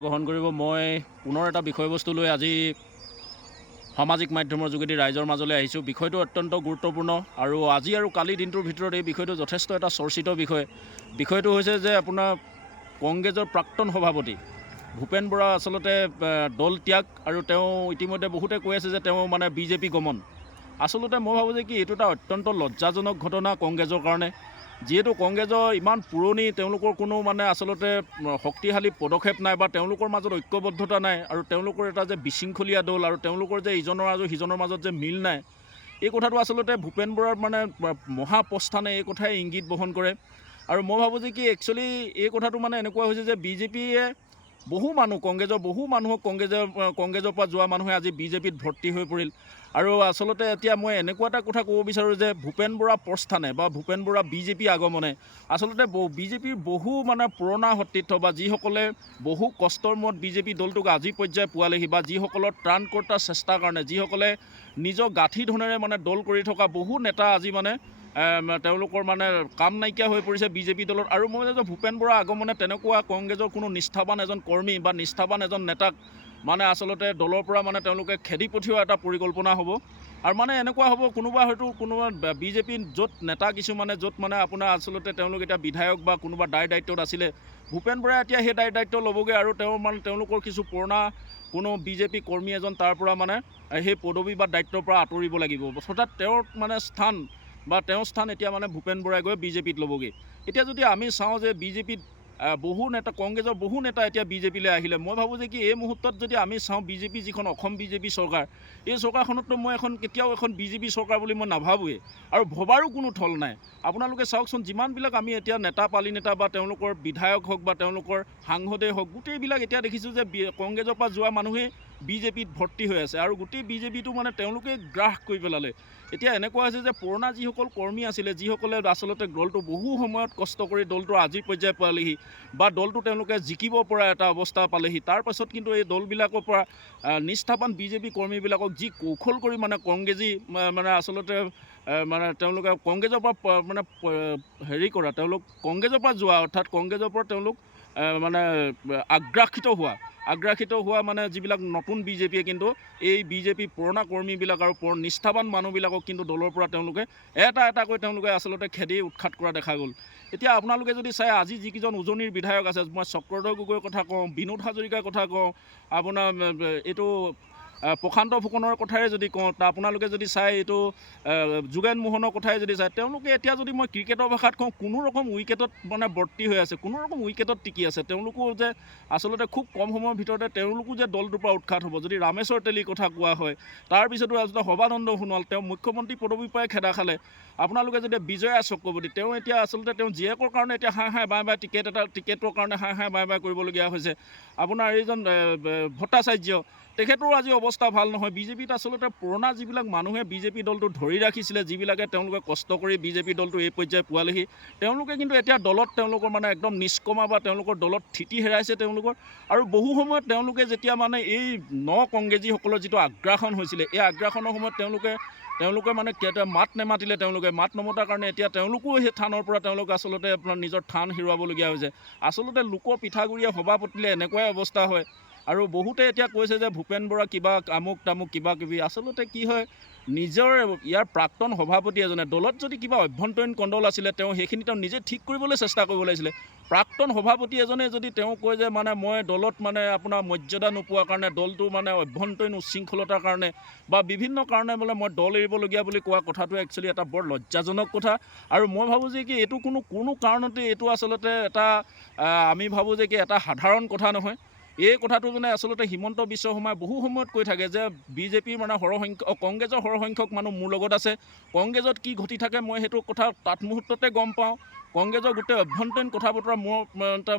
গ্ৰহণ কৰিব মই পুনৰ এটা বিষয়বস্তু লৈ আজি সামাজিক মাধ্যমৰ যোগেদি ৰাইজৰ মাজলৈ আহিছোঁ। বিষয়টো অত্যন্ত গুৰুত্বপূৰ্ণ আৰু আজি আৰু কালি দিনটোৰ ভিতৰত এই বিষয়টো যথেষ্ট এটা চৰ্চিত বিষয়। বিষয়টো হৈছে যে আপোনাৰ কংগ্ৰেছৰ প্ৰাক্তন সভাপতি ভূপেন বৰা আচলতে দল ত্যাগ আৰু তেওঁ ইতিমধ্যে বহুতে কৈ আছে যে তেওঁ মানে বিজেপি গমন। আচলতে মই ভাবোঁ যে কি এইটো এটা অত্যন্ত লজ্জাজনক ঘটনা কংগ্ৰেছৰ কাৰণে। যিহেতু কংগ্ৰেছৰ ইমান পুৰণি তেওঁলোকৰ কোনো মানে আচলতে শক্তিশালী পদক্ষেপ নাই বা তেওঁলোকৰ মাজত ঐক্যবদ্ধতা নাই আৰু তেওঁলোকৰ এটা যে বিশৃংখলীয়া দল আৰু তেওঁলোকৰ যে ইজনৰ আৰু সিজনৰ মাজত যে মিল নাই, এই কথাটো আচলতে ভূপেন বৰাৰ মানে মহাপ্ৰস্থানে এই কথাই ইংগিত বহন কৰে। আৰু মই ভাবোঁ যে কি একচুৱেলি এই কথাটো মানে এনেকুৱা হৈছে যে বিজেপিয়ে বহু মানুহ কংগ্ৰেছৰ বহু মানুহক কংগ্ৰেছৰ পৰা যোৱা মানুহে আজি বিজেপিত ভৰ্তি হৈ পৰিল। আৰু আচলতে এতিয়া মই এনেকুৱা এটা কথা ক'ব বিচাৰোঁ যে ভূপেন বৰা প্ৰস্থানে বা ভূপেন বৰা বিজেপি আগমনে আচলতে বিজেপিৰ বহু মানে পুৰণা সতীৰ্থ বা যিসকলে বহু কষ্টৰ মূৰত বিজেপি দলটোক আজি পৰ্যায়ে পোৱালেহি বা যিসকলৰ ত্ৰাণকৰ্তাৰ চেষ্টাৰ কাৰণে যিসকলে নিজৰ গাঁঠি ধনেৰে মানে দল কৰি থকা বহু নেতা আজি মানে তেওঁলোকৰ মানে কাম নাইকিয়া হৈ পৰিছে বিজেপি দলত। আৰু মই যে ভূপেন বৰা আগমনে তেনেকুৱা কংগ্ৰেছৰ কোনো নিষ্ঠাবান এজন কৰ্মী বা নিষ্ঠাবান এজন নেতাক মানে আচলতে দলৰ পৰা মানে তেওঁলোকে খেদি পঠিওৱা এটা পৰিকল্পনা হ'ব। আৰু মানে এনেকুৱা হ'ব কোনোবা বিজেপি য'ত নেতা কিছুমানে য'ত মানে আপোনাৰ আচলতে তেওঁলোক এতিয়া বিধায়ক বা কোনোবা দায়িত্বত আছিলে, ভূপেন বৰাই এতিয়া সেই দায়িত্ব ল'বগৈ আৰু তেওঁলোকৰ কিছু পুৰণা কোনো বিজেপি কৰ্মী এজন তাৰ পৰা মানে সেই পদবী বা দায়িত্বৰ পৰা আঁতৰিব লাগিব। অৰ্থাৎ তেওঁৰ মানে তেওঁৰ স্থান এতিয়া মানে ভূপেন বৰাই গৈ বিজেপিত ল'বগৈ। এতিয়া যদি আমি চাওঁ যে বিজেপিত বহু নেতা কংগ্ৰেছৰ বহু নেতা এতিয়া বিজেপিলৈ আহিলে, মই ভাবোঁ যে কি এই মুহূৰ্তত যদি আমি চাওঁ বিজেপি যিখন অসম বিজেপি চৰকাৰ, এই চৰকাৰখনততো মই কেতিয়াও এখন বিজেপি চৰকাৰ বুলি মই নাভাবোৱেই আৰু ভবাৰো কোনো থল নাই। আপোনালোকে চাওকচোন যিমানবিলাক আমি এতিয়া নেতা পালি নেতা বা তেওঁলোকৰ বিধায়ক হওক বা তেওঁলোকৰ সাংসদেই হওক, গোটেইবিলাক এতিয়া দেখিছোঁ যে কংগ্ৰেছৰ পৰা যোৱা মানুহেই বিজেপিত ভৰ্তি হৈ আছে আৰু গোটেই বিজেপিটো মানে তেওঁলোকে গ্ৰাস কৰি পেলালে। এতিয়া এনেকুৱা হৈছে যে পুৰণা যিসকল কৰ্মী আছিলে, যিসকলে আচলতে দলটো বহু সময়ত কষ্ট কৰি দলটো আজিৰ পৰ্যায়ে পালেহি বা দলটো তেওঁলোকে জিকিব পৰা এটা অৱস্থা পালেহি, তাৰ পাছত কিন্তু এই দলবিলাকৰ পৰা নিষ্ঠাবান বিজেপি কৰ্মীবিলাকক যি কৌশল কৰি মানে কংগ্ৰেছী মানে আচলতে মানে তেওঁলোকে কংগ্ৰেছৰ পৰা মানে তেওঁলোক কংগ্ৰেছৰ পৰা যোৱা অৰ্থাৎ কংগ্ৰেছৰ পৰা তেওঁলোক মানে আগ্ৰাসিত হোৱা মানে যিবিলাক নতুন বিজেপিয়ে কিন্তু এই বিজেপি পুৰণা কৰ্মীবিলাক আৰু নিষ্ঠাবান মানুহবিলাকক কিন্তু দলৰ পৰা তেওঁলোকে এটাকৈ তেওঁলোকে আচলতে খেদি উৎখাত কৰা দেখা গ'ল। এতিয়া আপোনালোকে যদি চাই আজি যিকেইজন উজনিৰ বিধায়ক আছে, মই চক্ৰধৰ গগৈৰ কথা কওঁ, বিনোদ হাজৰিকাৰ কথা কওঁ, আপোনাৰ এইটো প্ৰশান্ত ফুকনৰ কথাই যদি কওঁ, আপোনালোকে যদি চাই এইটো যোগেন মোহনৰ কথাই যদি চায়, তেওঁলোকে এতিয়া যদি মই ক্ৰিকেটৰ ভাষাত কওঁ কোনো ৰকম উইকেটত মানে বৰ্তি হৈ আছে, কোনো ৰকম উইকেটত টিকি আছে। তেওঁলোকো যে আচলতে খুব কম সময়ৰ ভিতৰতে তেওঁলোকো যে দলটোৰ পৰা উৎখাত হ'ব। যদি ৰামেশ্বৰ তেলীৰ কথা কোৱা হয়, তাৰপিছতো আচলতে সৰ্বানন্দ সোণোৱাল তেওঁ মুখ্যমন্ত্ৰী পদবীৰ পৰাই খেদা খালে। আপোনালোকে যদি বিজয়া চক্ৰৱৰ্তী তেওঁ এতিয়া আচলতে তেওঁ জীয়েকৰ কাৰণে এতিয়া হাই বাই টিকেটৰ কাৰণে হাই বাই কৰিবলগীয়া হৈছে। আপোনাৰ এইজন ভট্টাচাৰ্য তেখেতৰো আজি অৱস্থা ভাল নহয়। বিজেপিত আচলতে পুৰণা যিবিলাক মানুহে বিজেপি দলটো ধৰি ৰাখিছিলে, যিবিলাকে তেওঁলোকে কষ্ট কৰি বিজেপি দলটো এই পৰ্যায়ে পোৱালেহি, তেওঁলোকে কিন্তু এতিয়া দলত তেওঁলোকৰ মানে একদম নিষ্কমা বা তেওঁলোকৰ দলত থিতি হেৰাইছে তেওঁলোকৰ। আৰু বহু সময়ত তেওঁলোকে যেতিয়া মানে এই কংগ্ৰেছীসকলৰ যিটো আগ্ৰাসন হৈছিলে, এই আগ্ৰাসনৰ সময়ত তেওঁলোকে মানে মাত নেমাতিলে, তেওঁলোকে মাত নমতাৰ কাৰণে এতিয়া তেওঁলোকো সেই থানৰ পৰা তেওঁলোকে আচলতে আপোনাৰ নিজৰ থান হেৰুৱাবলগীয়া হৈছে। আচলতে লোকৰ পিঠাগুৰিয়ে সভা পাতিলে এনেকুৱাই অৱস্থা হয়। আৰু বহুতে এতিয়া কৈছে যে ভূপেন বৰা কিবা আমুক তামুক কিবা কিবি। আচলতে কি হয়, ইয়াৰ প্ৰাক্তন সভাপতি এজনে দলত যদি কিবা অভ্যন্তৰীণ কণ্ডল আছিলে তেওঁ সেইখিনি তেওঁ নিজে ঠিক কৰিবলৈ চেষ্টা কৰিব লাগিছিলে। প্ৰাক্তন সভাপতি এজনে যদি তেওঁ কয় যে মানে মই দলত মানে আপোনাৰ মৰ্যাদা নোপোৱাৰ কাৰণে, দলটো মানে অভ্যন্তৰীণ উচ্ছৃংখলতাৰ কাৰণে বা বিভিন্ন কাৰণে বোলে মই দল এৰিবলগীয়া বুলি কোৱা কথাটো একচুৱেলি এটা বৰ লজ্জাজনক কথা। আৰু মই ভাবোঁ যে কি এইটো কোনো কাৰণতে এইটো আচলতে এটা আমি ভাবোঁ যে কি এটা সাধাৰণ কথা নহয়। এই কথাটো মানে আচলতে হিমন্ত বিশ্ব শৰ্মাই বহু সময়ত কৈ থাকে যে বিজেপিৰ মানে কংগ্ৰেছৰ সৰহসংখ্যক মানুহ মোৰ লগত আছে, কংগ্ৰেছত কি ঘটি থাকে মই সেইটো কথা তাত মুহূৰ্ততে গম পাওঁ, কংগ্ৰেছৰ গোটেই অভ্যন্তৰীণ কথা বতৰা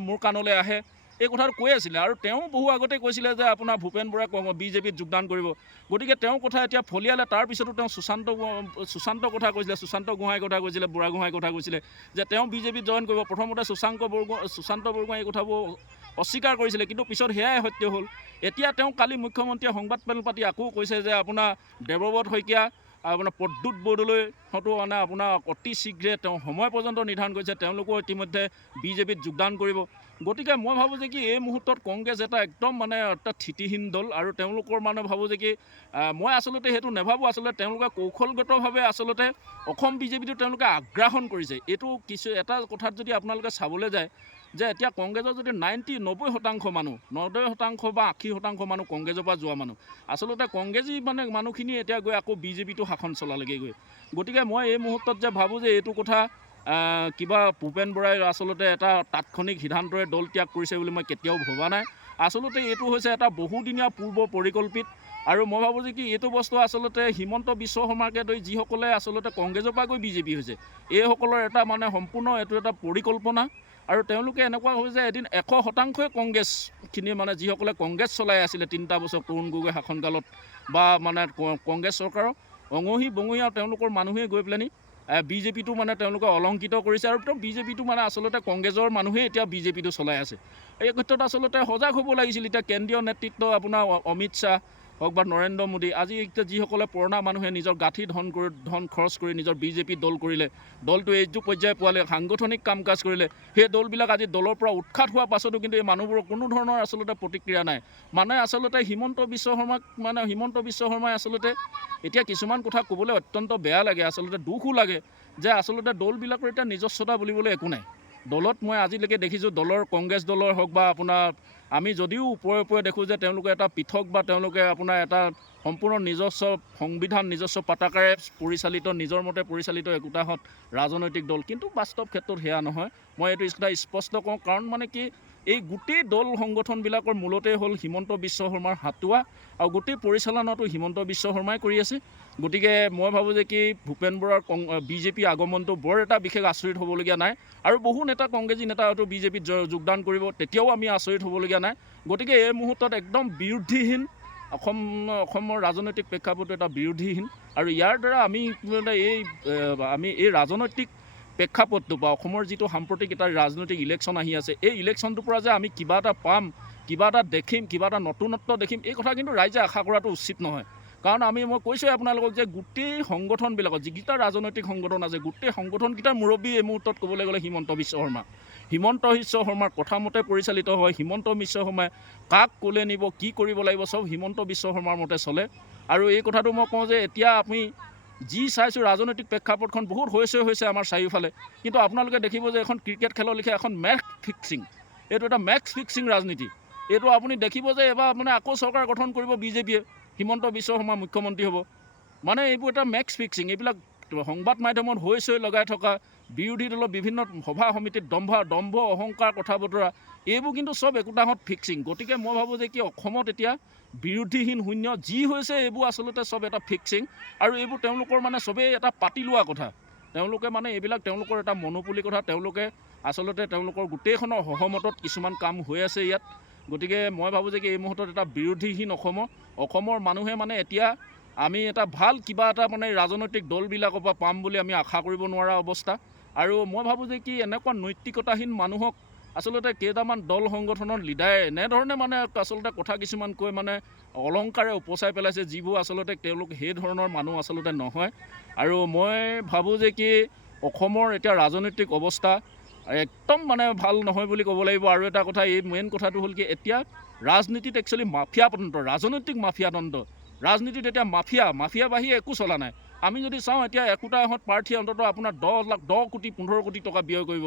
মোৰ কাণলৈ আহে, এই কথাটো কৈ আছিলে। আৰু তেওঁ বহু আগতে কৈছিলে যে আপোনাৰ ভূপেন বৰাই বিজেপিত যোগদান কৰিব। গতিকে তেওঁৰ কথা এতিয়া ফলিয়ালে। তাৰপিছতো তেওঁ সুশান্ত কথা কৈছিলে, সুশান্ত গোহাঁইৰ কথা কৈছিলে, বুঢ়াগোহাঁইৰ কথা কৈছিলে যে তেওঁ বিজেপিত জইন কৰিব। প্ৰথমতে সুশান্ত বৰগোহাঁই এই কথাবোৰ অস্বীকাৰ কৰিছিলে, কিন্তু পিছত সেয়াই সত্য হ'ল। এতিয়া তেওঁ কালি মুখ্যমন্ত্ৰীয়ে সংবাদ পেল পাতি আকৌ কৈছে যে আপোনাৰ দেৱব্ৰত শইকীয়া, আপোনাৰ প্ৰদ্যুৎ বৰদলৈ হয়তো মানে আপোনাৰ অতি শীঘ্ৰে তেওঁ সময় পৰ্যন্ত নিৰ্ধাৰণ কৰিছে তেওঁলোকো ইতিমধ্যে বিজেপিত যোগদান কৰিব। গতিকে মই ভাবোঁ যে কি এই মুহূৰ্তত কংগ্ৰেছ এটা একদম মানে এটা থিতিহীন দল আৰু তেওঁলোকৰ মানে ভাবোঁ যে কি মই আচলতে সেইটো নাভাবোঁ আচলতে তেওঁলোকে কৌশলগতভাৱে আচলতে অসম বিজেপিটো তেওঁলোকে আগ্ৰাসন কৰিছে এইটো কিছু এটা কথাত যদি আপোনালোকে চাবলৈ যায় যে এতিয়া কংগ্ৰেছৰ যদি 90% মানুহ 90% বা 80% মানুহ কংগ্ৰেছৰ পৰা যোৱা মানুহ আচলতে কংগ্ৰেছী মানে মানুহখিনি এতিয়া গৈ আকৌ বিজেপিটো শাসন চলালেগৈ গৈ গতিকে মই এই মুহূৰ্তত যে ভাবোঁ যে এইটো কথা কিবা ভূপেন বৰাই আচলতে এটা তাৎক্ষণিক সিদ্ধান্তৰে দল ত্যাগ কৰিছে বুলি মই কেতিয়াও ভবা নাই আচলতে এইটো হৈছে এটা বহুদিনীয়া পূৰ্ব পৰিকল্পিত আৰু মই ভাবোঁ যে কি এইটো বস্তু আচলতে হিমন্ত বিশ্ব শৰ্মাকে ধৰি যিসকলে আচলতে কংগ্ৰেছৰ পৰা গৈ বিজেপি হৈছে এইসকলৰ এটা মানে সম্পূৰ্ণ এইটো এটা পৰিকল্পনা আৰু তেওঁলোকে এনেকুৱা হৈছে এদিন 100%ই কংগ্ৰেছখিনি মানে যিসকলে কংগ্ৰেছ চলাই আছিলে 3টা বছৰ তৰুণ গগৈ শাসনকালত বা মানে কংগ্ৰেছ চৰকাৰৰ অঙহী বঙহী আৰু তেওঁলোকৰ মানুহে গৈ পেলানি বিজেপিটো মানে তেওঁলোকে অলংকিত কৰিছে আৰু বিজেপিটো মানে আচলতে কংগ্ৰেছৰ মানুহে এতিয়া বিজেপিটো চলাই আছে এই ক্ষেত্ৰত আচলতে সজাগ হ'ব লাগিছিল এতিয়া কেন্দ্ৰীয় নেতৃত্ব আপোনাৰ অমিত শ্বাহ হওক বা নৰেন্দ্ৰ মোদী আজি এতিয়া যিসকলে পুৰণা মানুহে নিজৰ গাঁঠি ধন খৰচ কৰি নিজৰ বিজেপি দল কৰিলে দলটো এইটো পৰ্যায়ে পোৱালে সাংগঠনিক কাম কাজ কৰিলে সেই দলবিলাক আজি দলৰ পৰা উৎখাত হোৱাৰ পাছতো কিন্তু এই মানুহবোৰৰ কোনো ধৰণৰ আচলতে প্ৰতিক্ৰিয়া নাই মানে আচলতে হিমন্ত বিশ্ব শৰ্মাই আচলতে এতিয়া কিছুমান কথা ক'বলৈ অত্যন্ত বেয়া লাগে আচলতে দুখো লাগে যে আচলতে দলবিলাকৰ এতিয়া নিজস্বতা বুলিবলৈ একো নাই দলত মই আজিলৈকে দেখিছোঁ দলৰ কংগ্ৰেছ দলৰ হওক বা আপোনাৰ আমি যদিও ওপৰে দেখোঁ যে তেওঁলোকে এটা পৃথক বা তেওঁলোকে আপোনাৰ এটা সম্পূৰ্ণ নিজস্ব সংবিধান নিজস্ব পতাকাৰে পৰিচালিত নিজৰ মতে পৰিচালিত একোটাহঁত ৰাজনৈতিক দল কিন্তু বাস্তৱ ক্ষেত্ৰত সেয়া নহয় মই এইটো এটা স্পষ্ট কওঁ কাৰণ মানে কি এই গোটেই দল সংগঠনবিলাকৰ মূলতে হ'ল হিমন্ত বিশ্ব শৰ্মাৰ হাতোৱা আৰু গোটেই পৰিচালনাটো হিমন্ত বিশ্ব শৰ্মাই কৰি আছে গতিকে মই ভাবোঁ যে কি ভূপেন বৰাৰ বিজেপি আগমনটো বৰ এটা বিশেষ আচৰিত হ'বলগীয়া নাই আৰু বহু নেতা কংগ্ৰেছী নেতা হয়তো বিজেপিত যোগদান কৰিব তেতিয়াও আমি আচৰিত হ'বলগীয়া নাই গতিকে এই মুহূৰ্তত একদম বিৰোধীহীন অসমৰ ৰাজনৈতিক প্ৰেক্ষাপটটো এটা বিৰোধীহীন আৰু ইয়াৰ দ্বাৰা আমি এই ৰাজনৈতিক প্ৰেক্ষাপটটো বা অসমৰ যিটো সাম্প্ৰতিক এটা ৰাজনৈতিক ইলেকশ্যন আহি আছে এই ইলেকশ্যনটোৰ পৰা যে আমি কিবা এটা পাম কিবা এটা দেখিম কিবা এটা নতুনত্ব দেখিম এই কথা কিন্তু ৰাইজে আশা কৰাটো উচিত নহয় কাৰণ মই কৈছোঁৱে আপোনালোকক যে গোটেই সংগঠনবিলাকত যিকেইটা ৰাজনৈতিক সংগঠন আছে গোটেই সংগঠনকেইটাৰ মুৰব্বী এই মুহূৰ্তত ক'বলৈ গ'লে হিমন্ত বিশ্ব শৰ্মাৰ কথামতে পৰিচালিত হয় হিমন্ত বিশ্ব শৰ্মাই কাক ক'লে নিব কি কৰিব লাগিব চব হিমন্ত বিশ্ব শৰ্মাৰ মতে চলে আৰু এই কথাটো মই কওঁ যে এতিয়া আমি যি চাইছোঁ ৰাজনৈতিক প্ৰেক্ষাপটখন বহুত হৈছে আমাৰ চাৰিওফালে কিন্তু আপোনালোকে দেখিব যে এখন ক্ৰিকেট খেলৰ লেখীয়া এখন এইটো এটা মেক্স ফিক্সিং ৰাজনীতি এইটো আপুনি দেখিব যে এবাৰ মানে আকৌ চৰকাৰ গঠন কৰিব বিজেপিয়ে হিমন্ত বিশ্ব শৰ্মা মুখ্যমন্ত্ৰী হ'ব মানে এইবোৰ এটা মেক্স ফিক্সিং এইবিলাক সংবাদ মাধ্যমত হৈ লগাই থকা বিৰোধী দলৰ বিভিন্ন সভা সমিতিত দম্ভ অহংকাৰ কথা বতৰা এইবোৰ কিন্তু চব একোটাহঁত ফিক্সিং গতিকে মই ভাবোঁ যে কি অসমত এতিয়া বিৰোধীহীন শূন্য যি হৈছে এইবোৰ আচলতে চব এটা ফিক্সিং আৰু এইবোৰ তেওঁলোকৰ মানে চবেই এটা পাতি লোৱা কথা তেওঁলোকে মানে এইবিলাক তেওঁলোকৰ এটা মনোপলি কথা তেওঁলোকে আচলতে তেওঁলোকৰ গোটেইখনৰ সহমতত কিছুমান কাম হৈ আছে ইয়াত গতিকে মই ভাবোঁ যে কি এই মুহূৰ্তত এটা বিৰোধীহীন অসমৰ মানুহে মানে এতিয়া আমি এটা ভাল কিবা এটা মানে ৰাজনৈতিক দলবিলাকৰ পৰা পাম বুলি আমি আশা কৰিব নোৱাৰা অৱস্থা আৰু মই ভাবোঁ যে কি এনেকুৱা নৈতিকতাহীন মানুহক আচলতে কেইটামান দল সংগঠনৰ লিডাৰে এনেধৰণে মানে আচলতে কথা কিছুমান কৈ মানে অলংকাৰে উপচাই পেলাইছে যিবোৰ আচলতে তেওঁলোক সেই ধৰণৰ মানুহ আচলতে নহয় আৰু মই ভাবোঁ যে কি অসমৰ এতিয়া ৰাজনৈতিক অৱস্থা একদম মানে ভাল নহয় বুলি ক'ব লাগিব আৰু এটা কথা এই মেইন কথাটো হ'ল কি এতিয়া ৰাজনীতিত একচুৱেলি মাফিয়াতন্ত্ৰ ৰাজনৈতিক মাফিয়াতন্ত্ৰ ৰাজনীতিত এতিয়া মাফিয়া বাহিৰে একো চলা নাই আমি যদি চাওঁ এতিয়া একোটাহঁত প্ৰাৰ্থী অন্ততঃ আপোনাৰ 10 কোটি 15 কোটি টকা ব্যয় কৰিব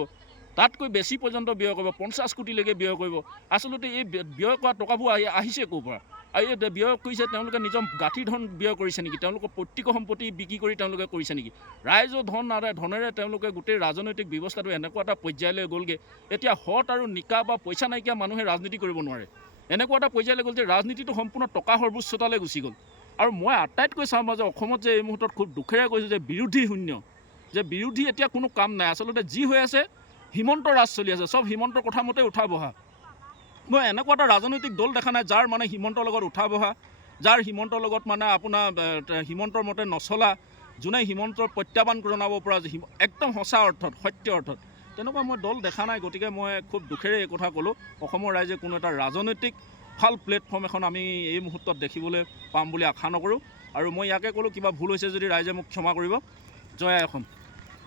তাতকৈ বেছি পৰ্যন্ত ব্যয় কৰিব 50 কোটিলৈকে ব্যয় কৰিব আচলতে এই ব্যয় কৰা টকাবোৰ আহিছে ক'ৰ পৰা আৰু এই ব্যয় কৰিছে তেওঁলোকে নিজৰ গাঁঠি ধন ব্যয় কৰিছে নেকি তেওঁলোকৰ পৈতৃক সম্পত্তি বিক্ৰী কৰি তেওঁলোকে কৰিছে নেকি ৰাইজৰ ধনেৰে তেওঁলোকে গোটেই ৰাজনৈতিক ব্যৱস্থাটো এনেকুৱা এটা পৰ্যায়লৈ গ'লগৈ এতিয়া হট আৰু নিকা বা পইচা নাইকিয়া মানুহে ৰাজনীতি কৰিব নোৱাৰে এনেকুৱা এটা পৰ্যায়লৈ গ'ল যে ৰাজনীতিটো সম্পূৰ্ণ টকা সৰ্বোচ্চতালৈ গুচি গ'ল আৰু মই আটাইতকৈ চাওঁ যে অসমত যে এই মুহূৰ্তত খুব দুখেৰে কৈছোঁ যে বিৰোধী এতিয়া কোনো কাম নাই আচলতে যি হৈ আছে হিমন্ত ৰাজ চলি আছে চব হিমন্তৰ কথা মতে উঠা বহা মই এনেকুৱা এটা ৰাজনৈতিক দল দেখা নাই যাৰ মানে হিমন্তৰ লগত উঠা বহা যাৰ হিমন্তৰ লগত মানে আপোনাৰ হিমন্তৰ মতে নচলা যোনে হিমন্তৰ প্ৰত্যাহ্বান জনাব পৰা একদম সঁচা অৰ্থত সত্য অৰ্থত তেনেকুৱা মই দল দেখা নাই গতিকে মই খুব দুখেৰে এই কথা ক'লোঁ অসমৰ ৰাইজে কোনো এটা ৰাজনৈতিক ভাল প্লেটফৰ্ম এখন আমি এই মুহূৰ্তত দেখিবলৈ পাম বুলি আশা নকৰোঁ আৰু মই ইয়াকে ক'লোঁ কিবা ভুল হৈছে যদি ৰাইজে মোক ক্ষমা কৰিব জয় আই অসম।